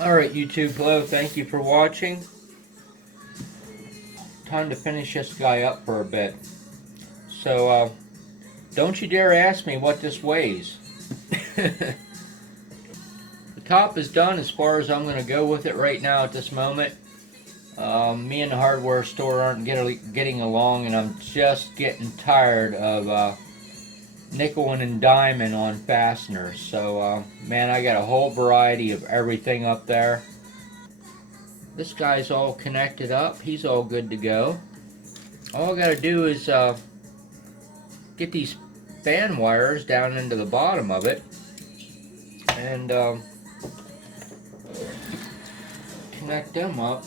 Alright, YouTube, hello, thank you for watching. Time to finish this guy up for a bit. So, don't you dare ask me what this weighs. The top is done as far as I'm going to go with it right now at this moment. Me and the hardware store aren't getting along, and I'm just getting tired of nickel and diming on fasteners. So, man, I got a whole variety of everything up there. This guy's all connected up. He's all good to go. All I gotta do is get these fan wires down into the bottom of it and connect them up.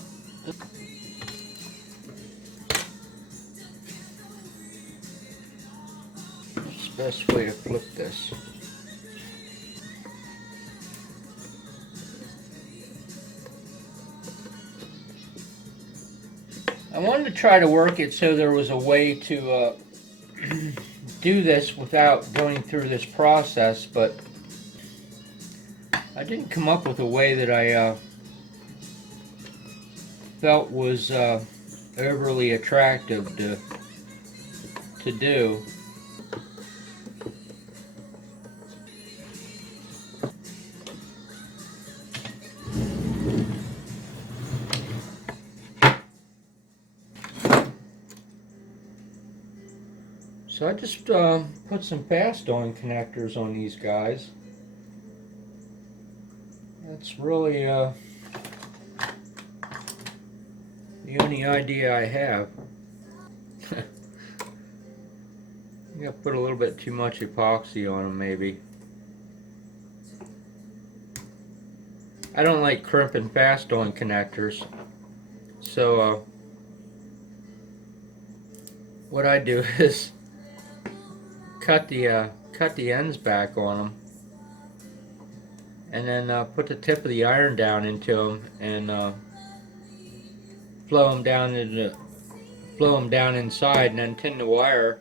That's the best way to flip this. I wanted to try to work it so there was a way to do this without going through this process, but I didn't come up with a way that I felt was overly attractive to do. So I just put some fast-on connectors on these guys. That's really the only idea I have. I think I put a little bit too much epoxy on them, maybe. I don't like crimping fast-on connectors, so what I do is cut the ends back on them, and then put the tip of the iron down into them and flow them down inside, and then tin the wire,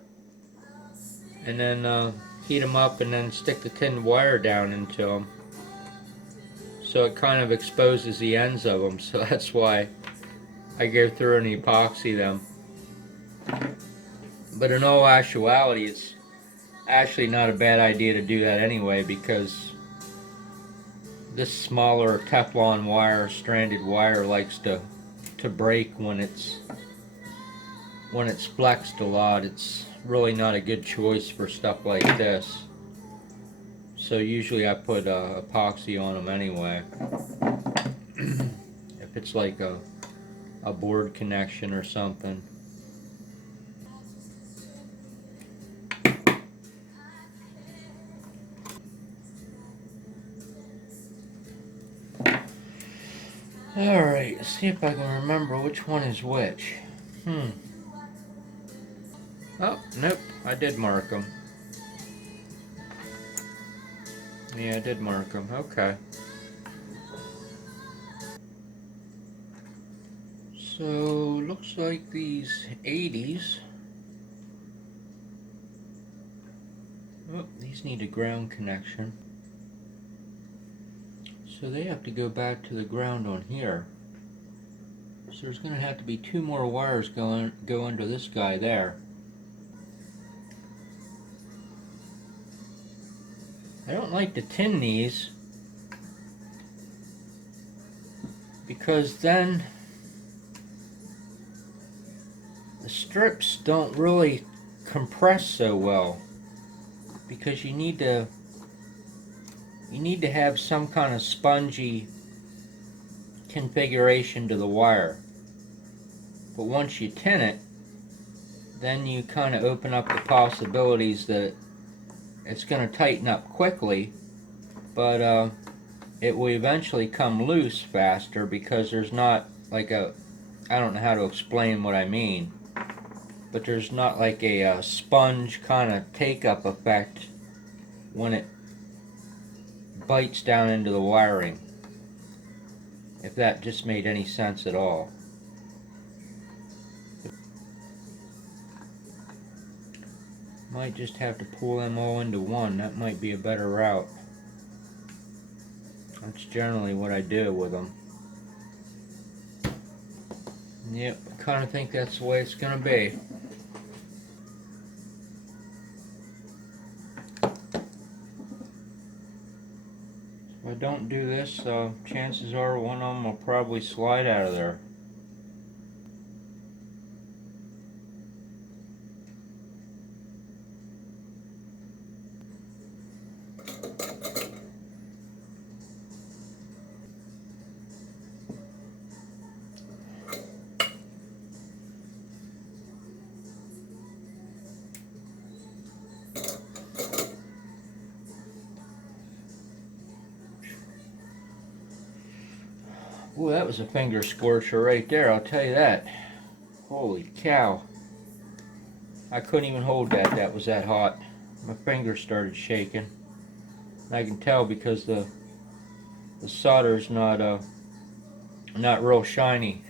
and then heat them up, and then stick the tin wire down into them. So it kind of exposes the ends of them. So that's why I go through and epoxy them. But in all actuality, it's actually not a bad idea to do that anyway, because this smaller Teflon wire, stranded wire, likes to break when it's flexed a lot. It's really not a good choice for stuff like this. So usually I put epoxy on them anyway. If it's like a board connection or something. Alright, let's see if I can remember which one is which. Oh, nope, I did mark them. Yeah, I did mark them. Okay. So, looks like these 80s. Oh, these need a ground connection. So they have to go back to the ground on here. So there's going to have to be two more wires go under this guy there. I don't like to tin these, because then the strips don't really compress so well, because you need to have some kind of spongy configuration to the wire. But once you tin it, then you kind of open up the possibilities that it's going to tighten up quickly, but it will eventually come loose faster, because there's not like I don't know how to explain what I mean, but there's not like a sponge kind of take-up effect when it bites down into the wiring, if that just made any sense at all. Might just have to pull them all into one. That might be a better route. That's generally what I do with them. Yep, I kind of think that's the way it's going to be. If I don't do this, chances are one of them will probably slide out of there. Ooh, that was a finger scorcher right there, I'll tell you that. Holy cow. I couldn't even hold that, that was that hot. My fingers started shaking. And I can tell because the solder's not real shiny.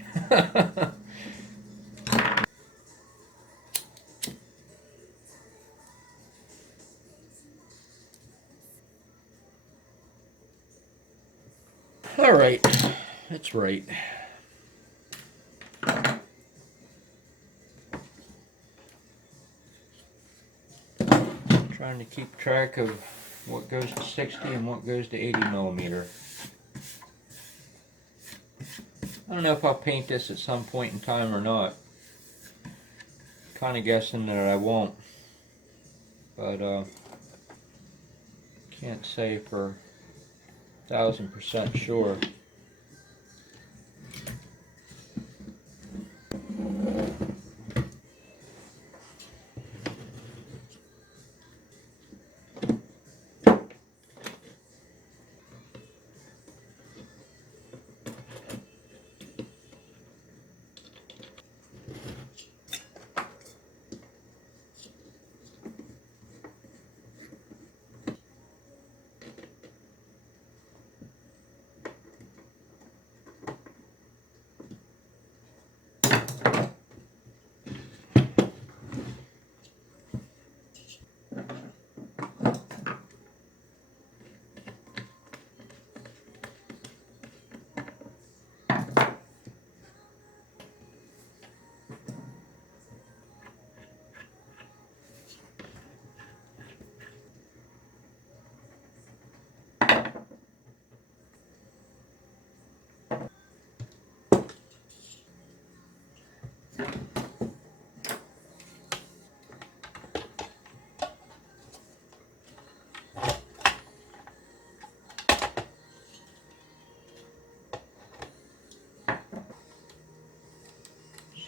Alright, that's right. Trying to keep track of what goes to 60 and what goes to 80 millimeter. I don't know if I'll paint this at some point in time or not. Kind of guessing that I won't, but can't say for 1000% sure.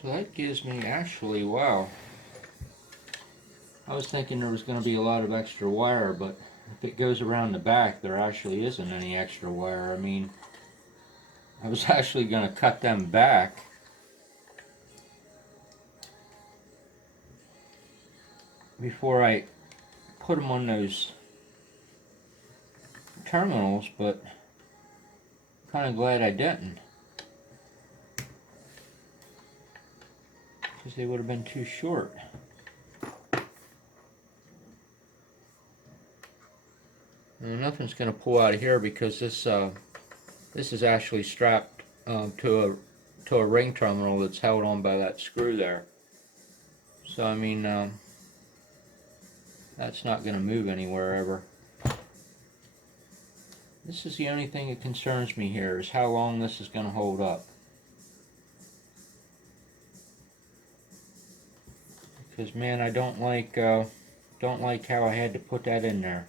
So that gives me, actually, wow. I was thinking there was going to be a lot of extra wire, but if it goes around the back, there actually isn't any extra wire. I mean, I was actually going to cut them back. Before I put them on those terminals, but I'm kind of glad I didn't. Because they would have been too short. And nothing's going to pull out of here because this is actually strapped to a ring terminal that's held on by that screw there. So I mean, that's not going to move anywhere ever. This is the only thing that concerns me here, is how long this is going to hold up. Because man, I don't like how I had to put that in there.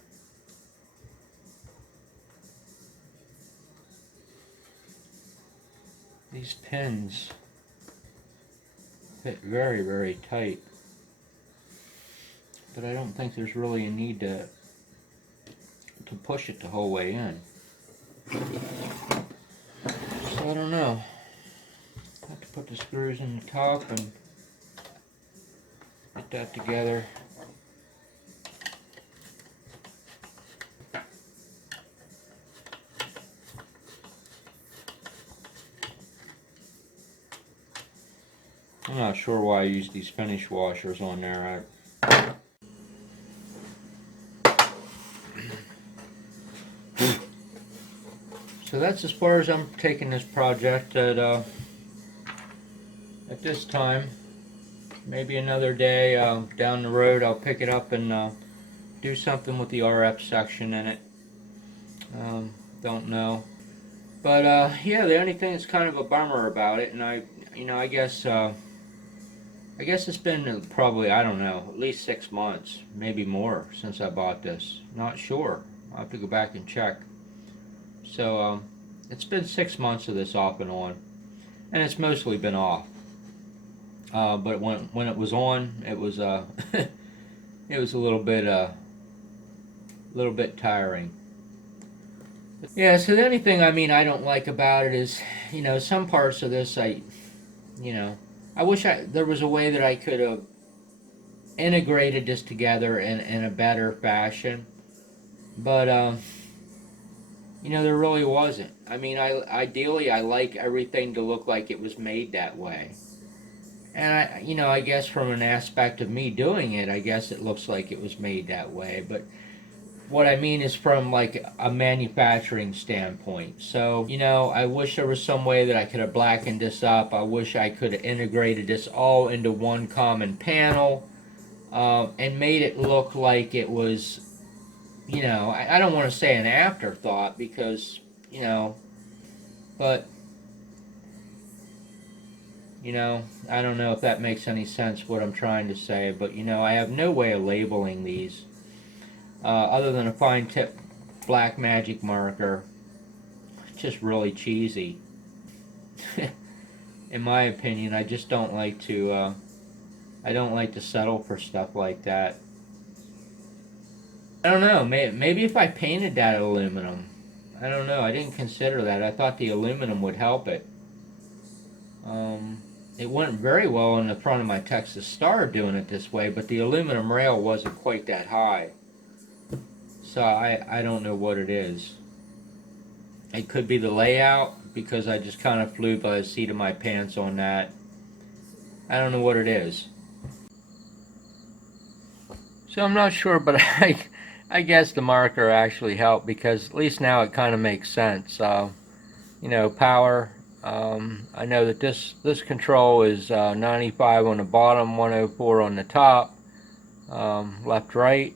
These pins fit very, very tight. But I don't think there's really a need to push it the whole way in. So I don't know. I have to put the screws in the top and get that together. I'm not sure why I use these finish washers on there. So that's as far as I'm taking this project at this time. Maybe another day down the road I'll pick it up and do something with the RF section in it. Don't know. But yeah, the only thing that's kind of a bummer about it, and I guess it's been probably, I don't know, at least 6 months, maybe more, since I bought this. Not sure. I'll have to go back and check. So it's been 6 months of this off and on, and it's mostly been off. But when it was on, it was it was a little bit tiring. Yeah. So the only thing I don't like about it is, some parts of this I wish there was a way that I could have integrated this together in a better fashion, but there really wasn't. Ideally I like everything to look like it was made that way. And I guess from an aspect of me doing it, I guess it looks like it was made that way. But what I mean is from like a manufacturing standpoint. So, I wish there was some way that I could have blackened this up. I wish I could have integrated this all into one common panel and made it look like it was, I don't want to say an afterthought because, but I don't know if that makes any sense what I'm trying to say, but I have no way of labeling these other than a fine tip black magic marker. It's just really cheesy. In my opinion, I just don't like to settle for stuff like that. I don't know, maybe if I painted that aluminum. I don't know, I didn't consider that. I thought the aluminum would help it. It went very well on the front of my Texas Star doing it this way, but the aluminum rail wasn't quite that high. So I don't know what it is. It could be the layout, because I just kind of flew by the seat of my pants on that. I don't know what it is. So I'm not sure, but I guess the marker actually helped, because at least now it kind of makes sense. Power. I know that this control is 95 on the bottom, 104 on the top. Left, right,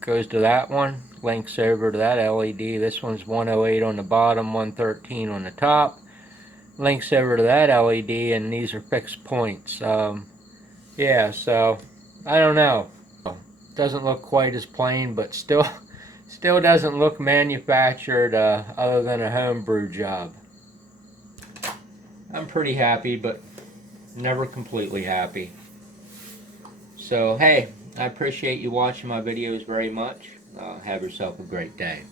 goes to that one, links over to that LED. This one's 108 on the bottom, 113 on the top. Links over to that LED, and these are fixed points. Yeah, so I don't know. Doesn't look quite as plain, but still doesn't look manufactured other than a homebrew job. I'm pretty happy, but never completely happy. So, hey, I appreciate you watching my videos very much. Have yourself a great day.